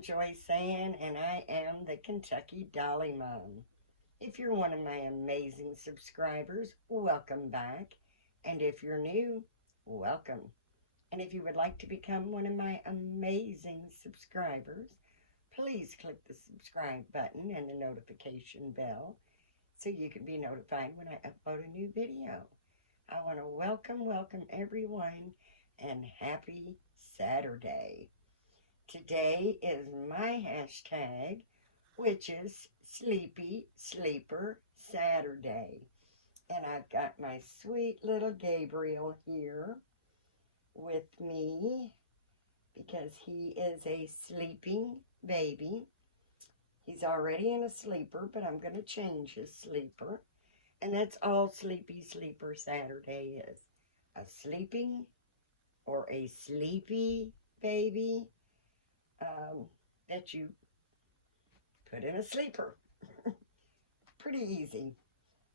I'm Joyce Ann, and I am the Kentucky Dolly Mom. If you're one of my amazing subscribers, welcome back. And if you're new, welcome. And if you would like to become one of my amazing subscribers, please click the subscribe button and the notification bell so you can be notified when I upload a new video. I want to welcome everyone, and happy Saturday. Today is my hashtag, which is Sleepy Sleeper Saturday. And I've got my sweet little Gabriel here with me because he is a sleeping baby. He's already in a sleeper, but I'm going to change his sleeper. And that's all Sleepy Sleeper Saturday is. A sleeping or a sleepy baby that you put in a sleeper. Pretty easy.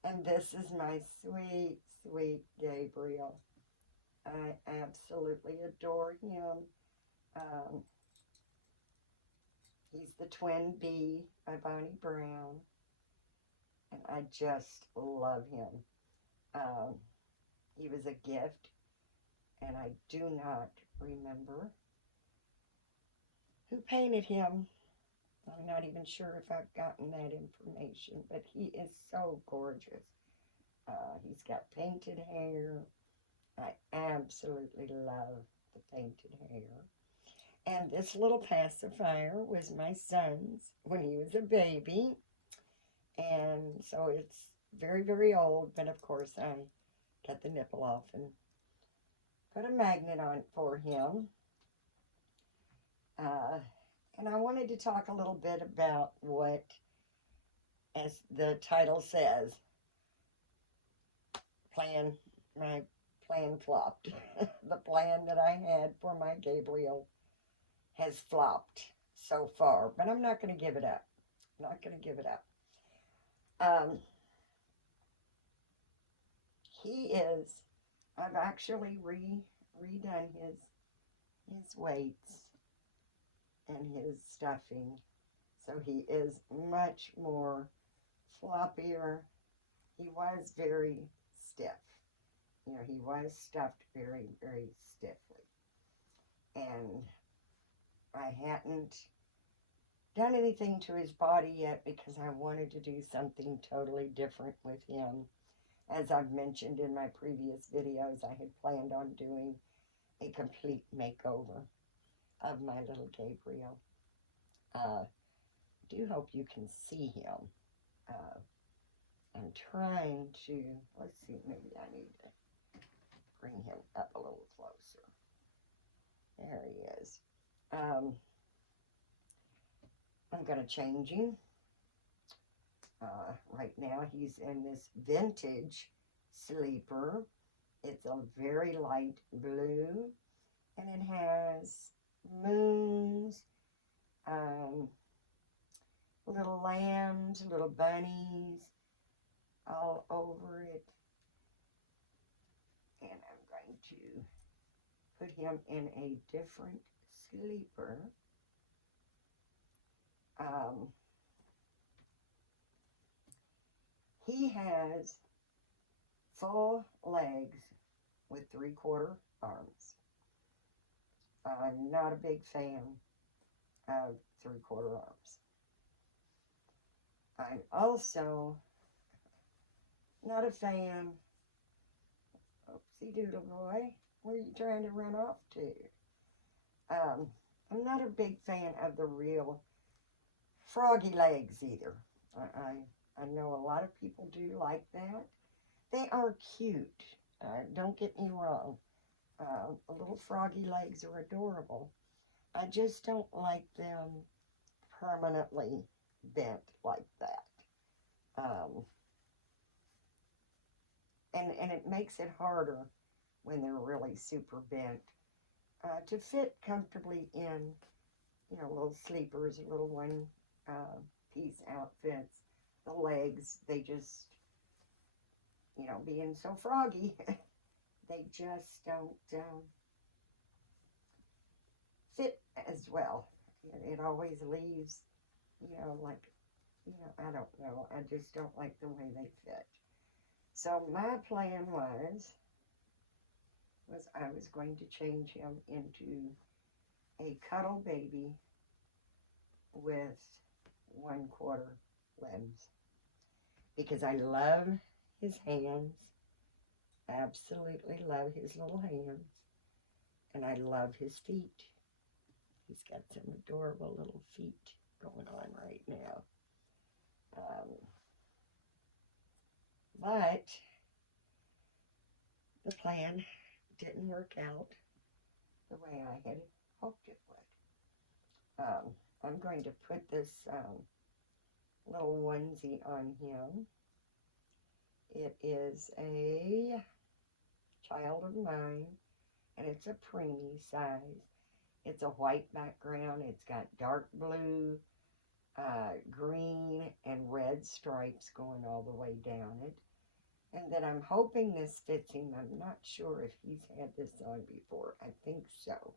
And this is my sweet, sweet Gabriel. I absolutely adore him. Um, he's the twin bee by Bonnie Brown. And I just love him. He was a gift. And I do not remember who painted him. I'm not even sure if I've gotten that information, but he is so gorgeous. He's got painted hair. I absolutely love the painted hair. And this little pacifier was my son's when he was a baby. And so it's very, very old, but of course I cut the nipple off and put a magnet on it for him. And I wanted to talk a little bit about what, as the title says, my plan flopped. The plan that I had for my Gabriel has flopped so far, but I'm not going to give it up. Not going to give it up. I've actually redone his weights and his stuffing. So he is much more floppier. He was very stiff. You know, he was stuffed very, very stiffly. And I hadn't done anything to his body yet because I wanted to do something totally different with him. As I've mentioned in my previous videos, I had planned on doing a complete makeover of my little Gabriel. Do hope you can see him. I'm trying to, let's see, maybe I need to bring him up a little closer. There he is. I'm going to change him. Right now he's in this vintage sleeper. It's a very light blue, and it has moons, little lambs, little bunnies all over it. And I'm going to put him in a different sleeper. He has full legs with 3/4 arms. I'm not a big fan of 3/4 arms. I'm also not a fan, oopsie doodle boy, where are you trying to run off to? I'm not a big fan of the real froggy legs either. I know a lot of people do like that. They are cute. Don't get me wrong. The little froggy legs are adorable. I just don't like them permanently bent like that. And it makes it harder when they're really super bent to fit comfortably in, you know, little sleepers, little one-piece outfits. The legs, they just, you know, being so froggy, they just don't fit as well. It always leaves, like, I don't know. I just don't like the way they fit. So my plan was I was going to change him into a cuddle baby with 1/4 limbs because I love his hands, absolutely love his little hands, and I love his feet. He's got some adorable little feet going on right now. Um, but the plan didn't work out the way I had hoped it would. I'm going to put this little onesie on him. It is a child of mine, and it's a preemie size. It's a white background. It's got dark blue, green, and red stripes going all the way down it. And then I'm hoping this fits him. I'm not sure if he's had this on before. I think so.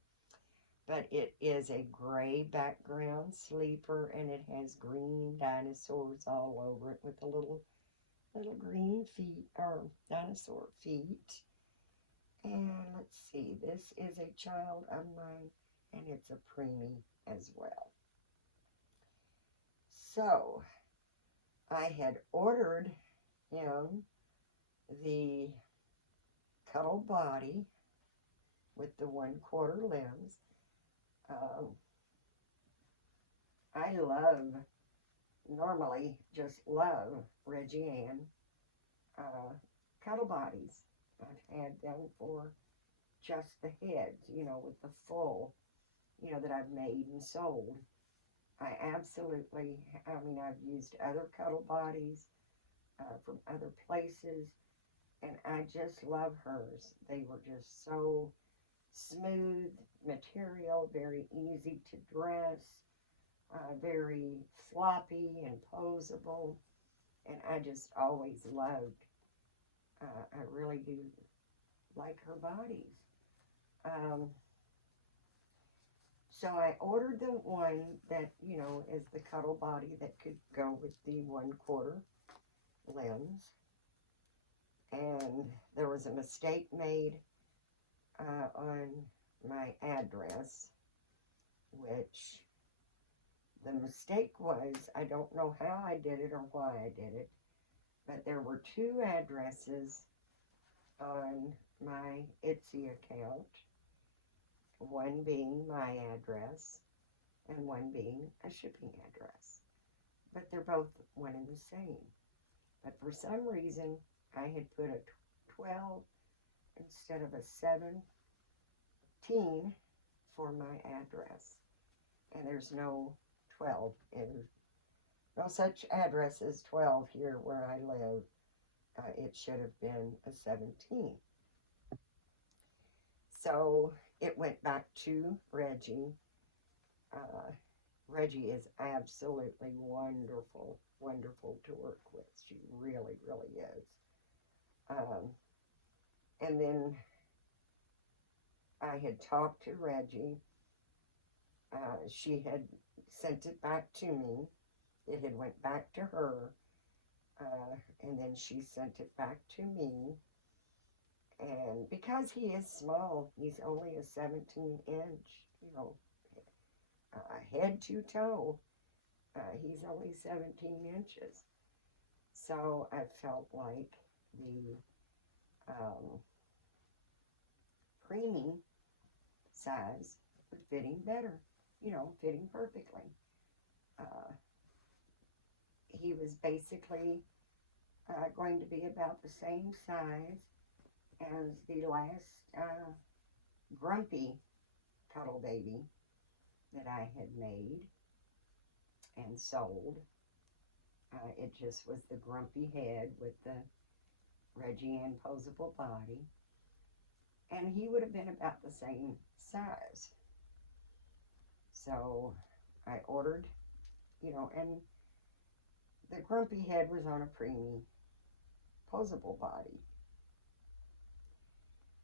But it is a gray background sleeper, and it has green dinosaurs all over it with the little green feet, or dinosaur feet. And let's see, this is a child of mine, and it's a preemie as well. So I had ordered him the cuddle body with the 1/4 limbs. I normally just love Reggie Ann cuddle bodies. I've had them for just the heads, with the full, that I've made and sold. I absolutely, I've used other cuddle bodies from other places, and I just love hers. They were just so smooth material, very easy to dress, very floppy and posable, and I just always loved, I really do like her bodies. So I ordered the one that, is the cuddle body that could go with the 1/4 limbs. And there was a mistake made on my address, which the mistake was, I don't know how I did it or why I did it, but there were 2 addresses on my Etsy account, one being my address and one being a shipping address. But they're both one and the same. But for some reason, I had put a 12 instead of a 17 for my address. And there's no 12 in, no such address as 12 here where I live. It should have been a 17. So it went back to Reggie. Reggie is absolutely wonderful, wonderful to work with. She really, really is. And then I had talked to Reggie. She had sent it back to me. It had went back to her. And then she sent it back to me. And because he is small, he's only a 17-inch, head to toe. He's only 17 inches. So I felt like the preemie size would fit him better, fitting perfectly. He was basically going to be about the same size as the last grumpy cuddle baby that I had made and sold. It just was the grumpy head with the Reggie Ann posable body. And he would have been about the same size. So I ordered, and the grumpy head was on a preemie posable body.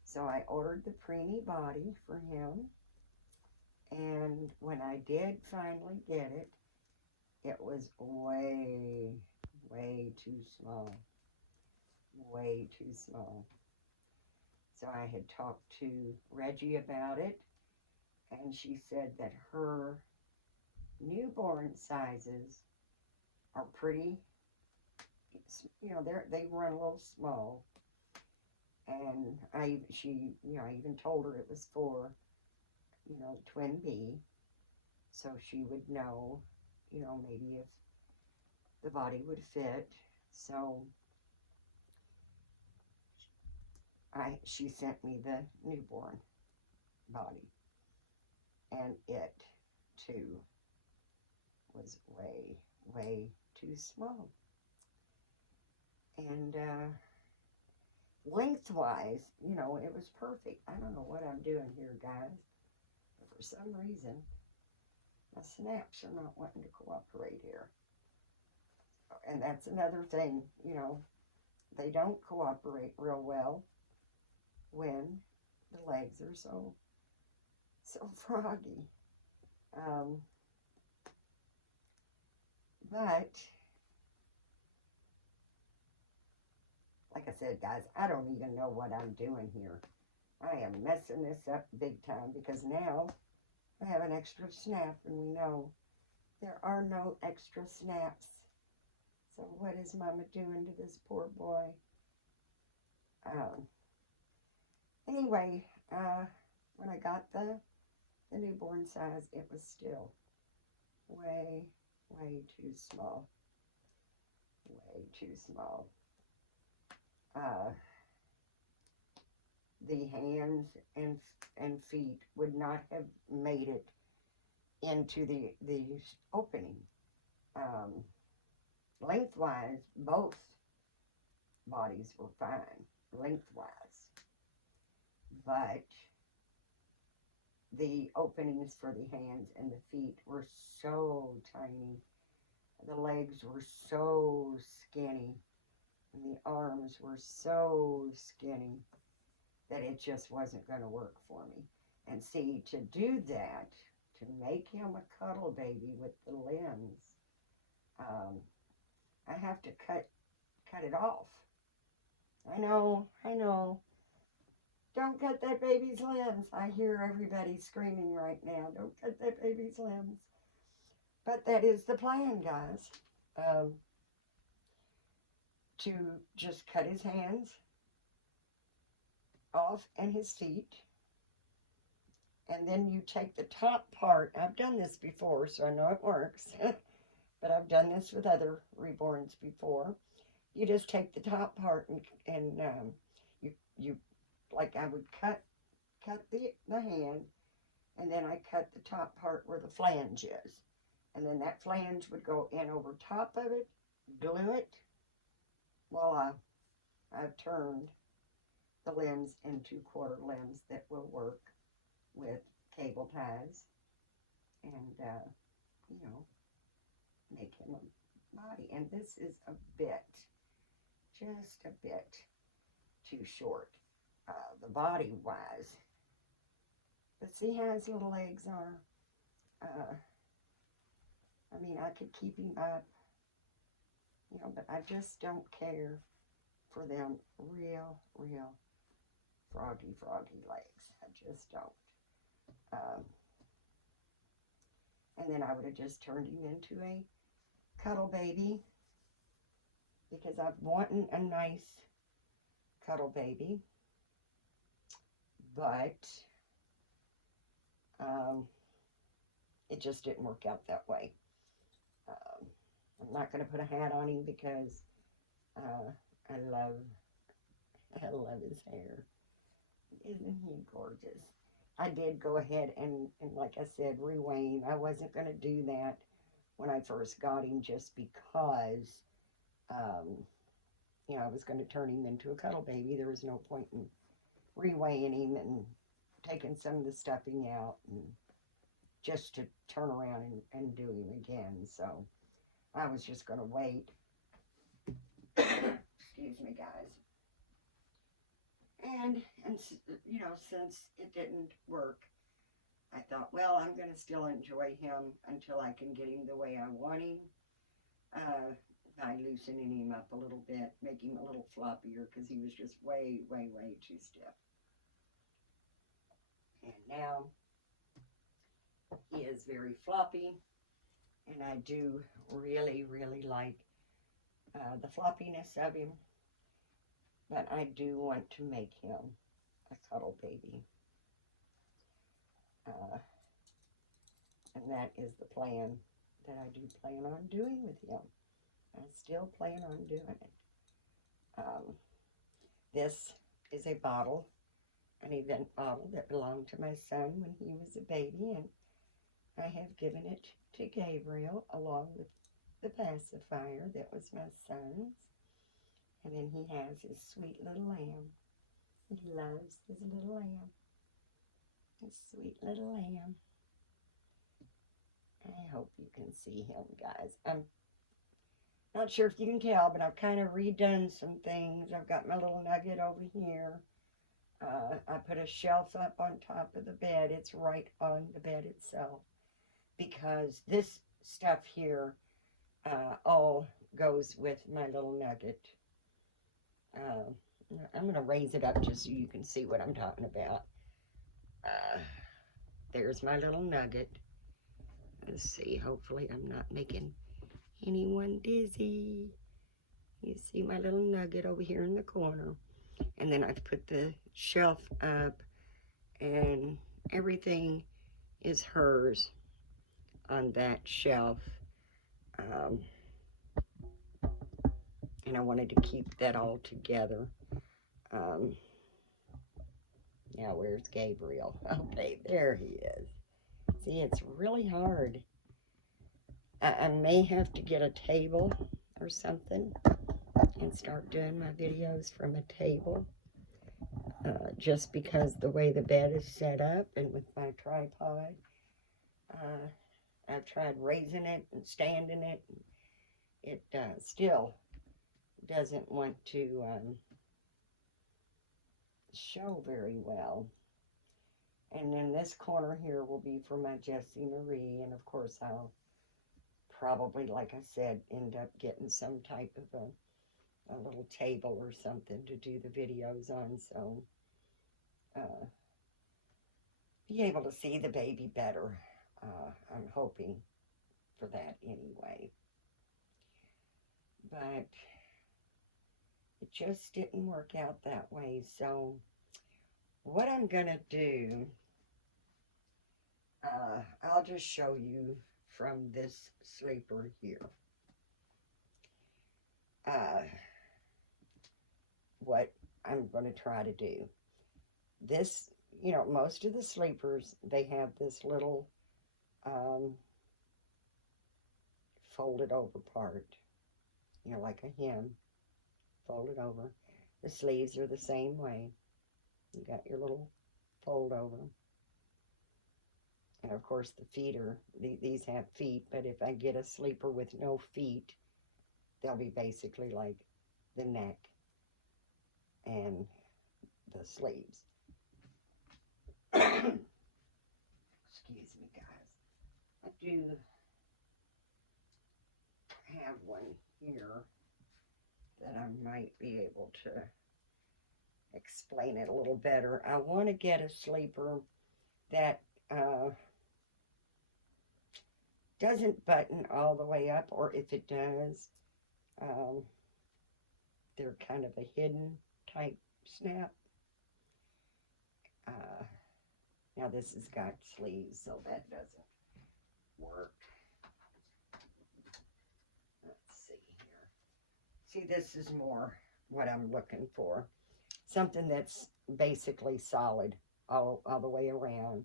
So I ordered the preemie body for him, And when I did finally get it, it was way, way too small. Way too small. So I had talked to Reggie about it, and she said that her newborn sizes are pretty, they run a little small. And I even told her it was for, twin B, so she would know, maybe if the body would fit. So she sent me the newborn body, and it too was way, way too small. And lengthwise, it was perfect. I don't know what I'm doing here, guys, but for some reason, my snaps are not wanting to cooperate here. And that's another thing, they don't cooperate real well when the legs are so froggy. But like I said, guys, I don't even know what I'm doing here. I am messing this up big time because now I have an extra snap, and we know there are no extra snaps. So what is Mama doing to this poor boy? Anyway, when I got the newborn size, it was still way, way too small. Way too small. The hands and feet would not have made it into the opening. Lengthwise, both bodies were fine, lengthwise. But the openings for the hands and the feet were so tiny. The legs were so skinny. And the arms were so skinny that it just wasn't going to work for me. And see, to do that, to make him a cuddle baby with the limbs, I have to cut it off. I know. Don't cut that baby's limbs. I hear everybody screaming right now. Don't cut that baby's limbs. But that is the plan, guys. To just cut his hands off and his feet. And then you take the top part. I've done this before, so I know it works. But I've done this with other reborns before. You just take the top part and you like I would cut the hand, and then I cut the top part where the flange is. And then that flange would go in over top of it, glue it. Voila, I've turned the limbs into quarter limbs that will work with cable ties and, make him a body. And this is just a bit too short, the body wise. But see how his little legs are? I mean, I could keep him up, but I just don't care for them real froggy legs. I just don't. And then I would have just turned him into a cuddle baby, because I'm wanting a nice cuddle baby, but it just didn't work out that way. I'm not going to put a hat on him because I love his hair. Isn't he gorgeous? I did go ahead and like I said, reweigh him. I wasn't going to do that when I first got him, just because, I was going to turn him into a cuddle baby. There was no point in reweighing him and taking some of the stuffing out and just to turn around and do him again. So I was just going to wait. Excuse me, guys. And since it didn't work, I thought, well, I'm going to still enjoy him until I can get him the way I want him, by loosening him up a little bit, make him a little floppier, because he was just way, way, way too stiff. And now he is very floppy, and I do really, really like the floppiness of him, but I do want to make him a cuddle baby. And that is the plan that I do plan on doing with him. I still plan on doing it. This is a bottle, an event bottle that belonged to my son when he was a baby, and I have given it to Gabriel along with the pacifier that was my son's. And then he has his sweet little lamb. He loves his little lamb. His sweet little lamb. I hope you can see him, guys. I'm not sure if you can tell, but I've kind of redone some things. I've got my little nugget over here. I put a shelf up on top of the bed. It's right on the bed itself, because this stuff here all goes with my little nugget. I'm going to raise it up just so you can see what I'm talking about. There's my little nugget. Let's see, hopefully I'm not making anyone dizzy. You see my little nugget over here in the corner. And then I've put the shelf up, and everything is hers on that shelf. And I wanted to keep that all together. Now, where's Gabriel? Okay, there he is. See, it's really hard. I may have to get a table or something and start doing my videos from a table. Just because the way the bed is set up and with my tripod. I've tried raising it and standing it. It still doesn't want to show very well. And then this corner here will be for my Jessie Marie, and of course I'll probably, like I said, end up getting some type of a little table or something to do the videos on, so be able to see the baby better. I'm hoping for that anyway. But it just didn't work out that way. So what I'm going to do, I'll just show you from this sleeper here. What I'm going to try to do. This, you know, most of the sleepers, they have this little folded over part, you know, like a hem, folded over. The sleeves are the same way. You got your little fold over. And of course the feet are, these have feet, but if I get a sleeper with no feet, they'll be basically like the neck and the sleeves. Excuse me, guys. I do have one here that I might be able to explain it a little better. I want to get a sleeper that doesn't button all the way up, or if it does, they're kind of a hidden type snap. Now this has got sleeves, so that doesn't work. Let's see here. See, this is more what I'm looking for. Something that's basically solid all the way around,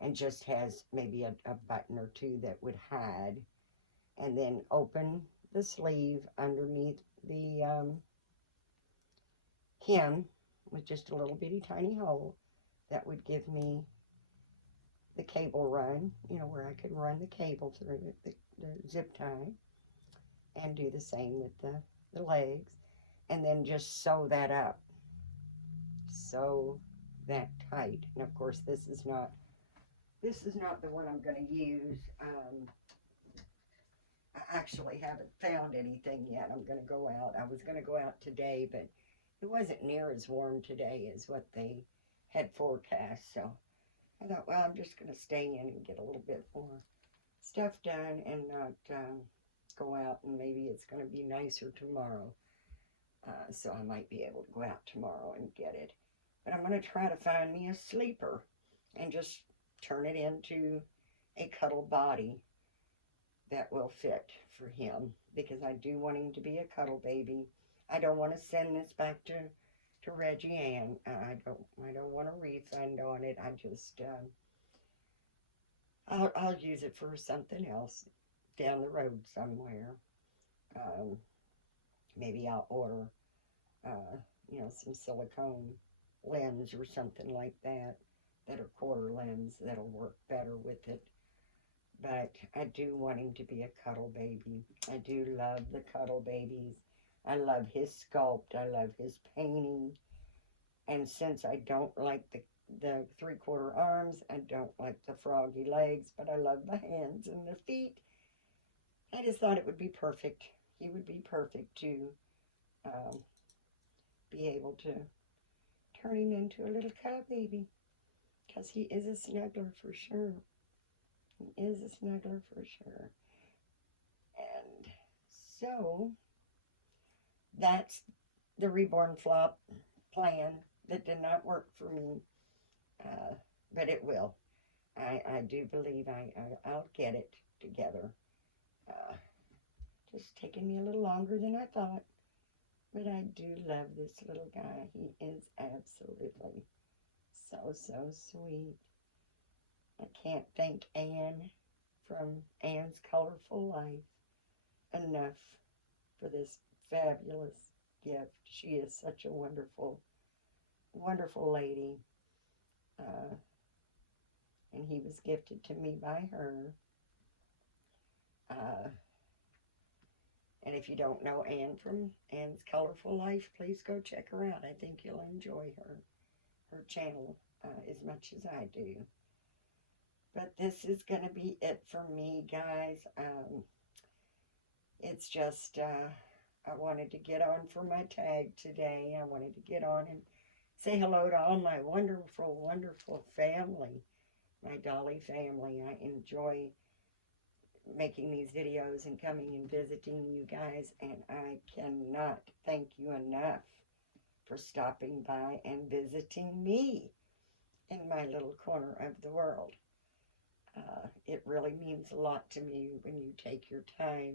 and just has maybe a button or two that would hide, and then open the sleeve underneath the hem with just a little bitty tiny hole that would give me the cable run, you know, where I could run the cable through it, the zip tie, and do the same with the legs, and then just sew that up, sew that tight. And of course this is not This is not the one I'm going to use. I actually haven't found anything yet. I'm going to go out. I was going to go out today, but it wasn't near as warm today as what they had forecast. So I thought, well, I'm just going to stay in and get a little bit more stuff done and not go out, and maybe it's going to be nicer tomorrow. So I might be able to go out tomorrow and get it. But I'm going to try to find me a sleeper and just turn it into a cuddle body that will fit for him, because I do want him to be a cuddle baby. I don't want to send this back to Reggie Ann. I don't want a refund on it. I just I'll use it for something else down the road somewhere. Um, Maybe I'll order some silicone limbs or something like that are quarter limbs that'll work better with it. But I do want him to be a cuddle baby. I do love the cuddle babies. I love his sculpt. I love his painting. And since I don't like the three-quarter arms, I don't like the froggy legs, but I love the hands and the feet, I just thought it would be perfect. He would be perfect to be able to turn him into a little cuddle baby, because he is a snuggler for sure. He is a snuggler for sure. And so that's the Reborn flop plan that did not work for me, but it will. I do believe I'll get it together. Just taking me a little longer than I thought, but I do love this little guy. He is absolutely so sweet. I can't thank Anne from Anne's Colorful Life enough for this fabulous gift. She is such a wonderful, wonderful lady. And he was gifted to me by her. And if you don't know Anne from Anne's Colorful Life, please go check her out. I think you'll enjoy her channel as much as I do. But this is going to be it for me, guys. It's just, I wanted to get on for my tag today. I wanted to get on and say hello to all my wonderful, wonderful family, my Dolly family. I enjoy making these videos and coming and visiting you guys, and I cannot thank you enough for stopping by and visiting me in my little corner of the world. It really means a lot to me when you take your time,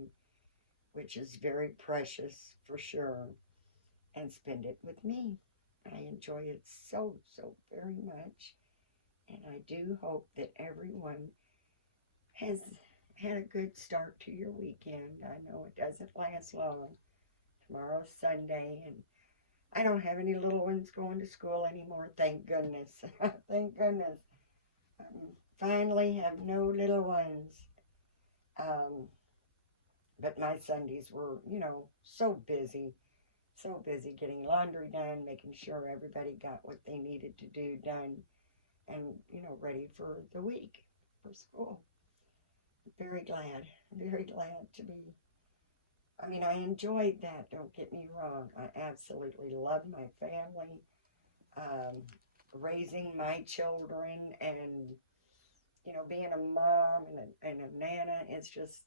which is very precious for sure, and spend it with me. I enjoy it so very much, and I do hope that everyone has had a good start to your weekend. I know it doesn't last long. Tomorrow's Sunday, and I don't have any little ones going to school anymore, thank goodness. Thank goodness. Finally have no little ones. But my Sundays were, so busy getting laundry done, making sure everybody got what they needed to do done, and, ready for the week, for school. Very glad to be. I enjoyed that, don't get me wrong. I absolutely love my family, raising my children, and, being a mom and a nana. It's just,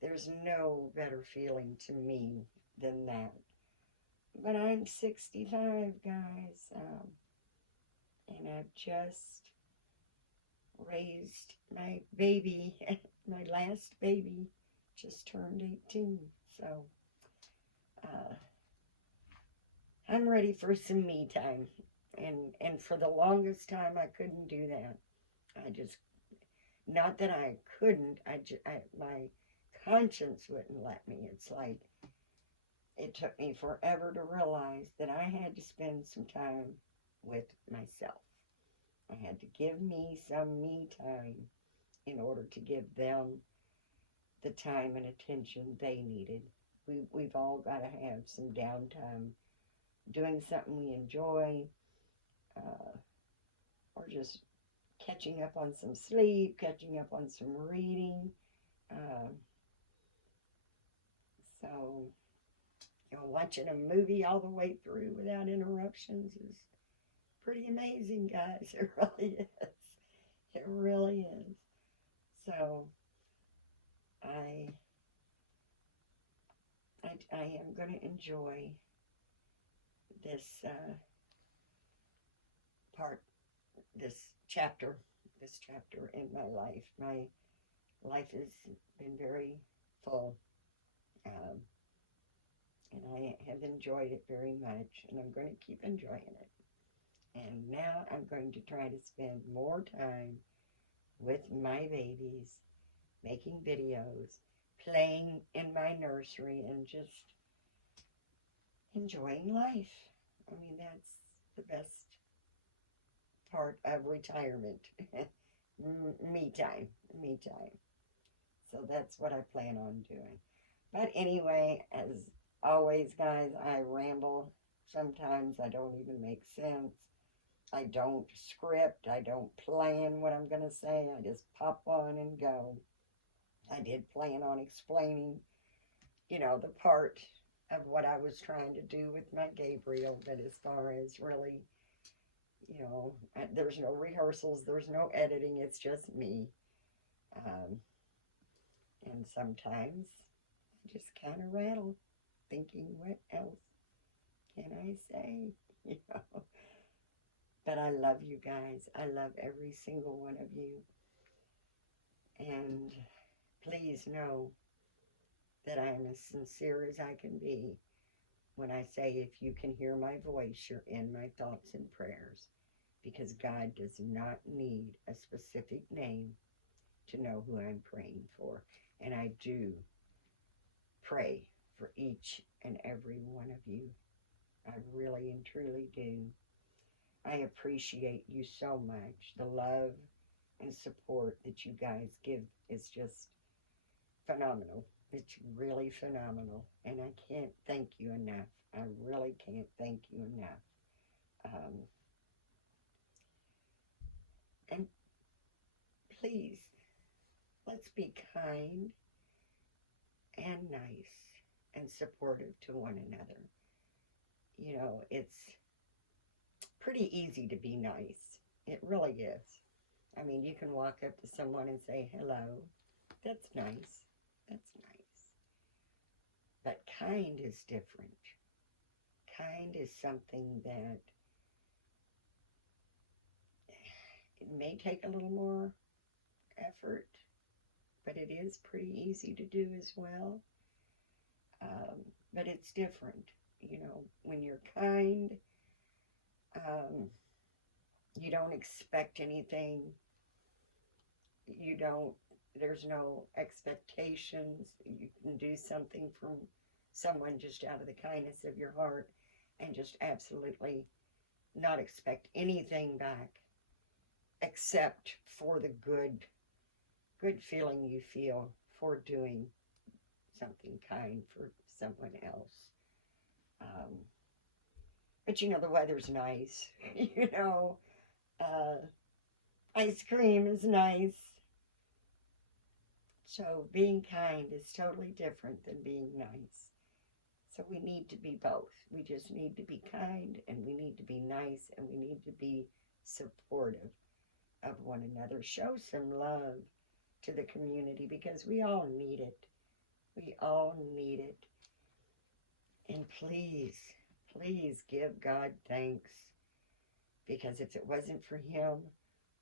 there's no better feeling to me than that. But I'm 65, guys, and I've just raised my baby. My last baby just turned 18, so I'm ready for some me time, and for the longest time I couldn't do that. Not that I couldn't, my conscience wouldn't let me. It's like it took me forever to realize that I had to spend some time with myself. I had to give me some me time in order to give them the time and attention they needed. We've all got to have some downtime, doing something we enjoy, or just catching up on some sleep, catching up on some reading. Uh, so, watching a movie all the way through without interruptions is pretty amazing, guys. It really is. It really is. So, I I am going to enjoy this part, this chapter in my life. My life has been very full, um, and I have enjoyed it very much, and I'm going to keep enjoying it. And now I'm going to try to spend more time with my babies, making videos, playing in my nursery, and just enjoying life. I mean, that's the best part of retirement. Me time, me time. So that's what I plan on doing. But anyway, as always, guys, I ramble. Sometimes I don't even make sense. I don't script. I don't plan what I'm going to say. I just pop on and go. I did plan on explaining, the part of what I was trying to do with my Gabriel, but as far as really, there's no rehearsals, there's no editing, it's just me. Um, and sometimes I just kind of rattle, thinking, what else can I say? You know. But I love you guys. I love every single one of you. And please know that I am as sincere as I can be when I say if you can hear my voice, you're in my thoughts and prayers. Because God does not need a specific name to know who I'm praying for. And I do pray for each and every one of you. I really and truly do. I appreciate you so much. The love and support that you guys give is just phenomenal. It's really phenomenal. And I can't thank you enough. I really can't thank you enough. And please, let's be kind and nice and supportive to one another. It's pretty easy to be nice. It really is. I mean, you can walk up to someone and say, hello. That's nice. That's nice. But kind is different. Kind is something that it may take a little more effort, but it is pretty easy to do as well. But it's different. When you're kind, you don't expect anything. There's no expectations. You can do something from someone just out of the kindness of your heart and just absolutely not expect anything back except for the good feeling you feel for doing something kind for someone else. But the weather's nice. Ice cream is nice. So being kind is totally different than being nice. So we need to be both. We just need to be kind, and we need to be nice, and we need to be supportive of one another. Show some love to the community because we all need it. We all need it. And please, please give God thanks, because if it wasn't for Him,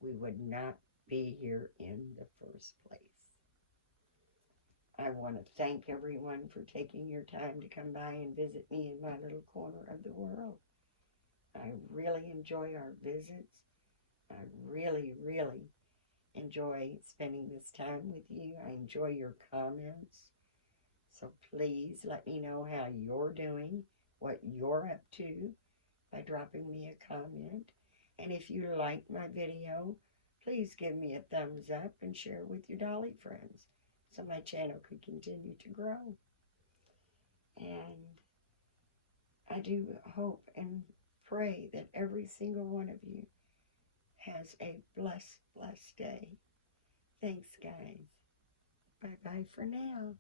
we would not be here in the first place. I want to thank everyone for taking your time to come by and visit me in my little corner of the world. I really enjoy our visits. I really, really enjoy spending this time with you. I enjoy your comments. So please let me know how you're doing, what you're up to by dropping me a comment. And if you like my video, please give me a thumbs up and share with your dolly friends so my channel could continue to grow. And I do hope and pray that every single one of you has a blessed, blessed day. Thanks, guys. Bye-bye for now.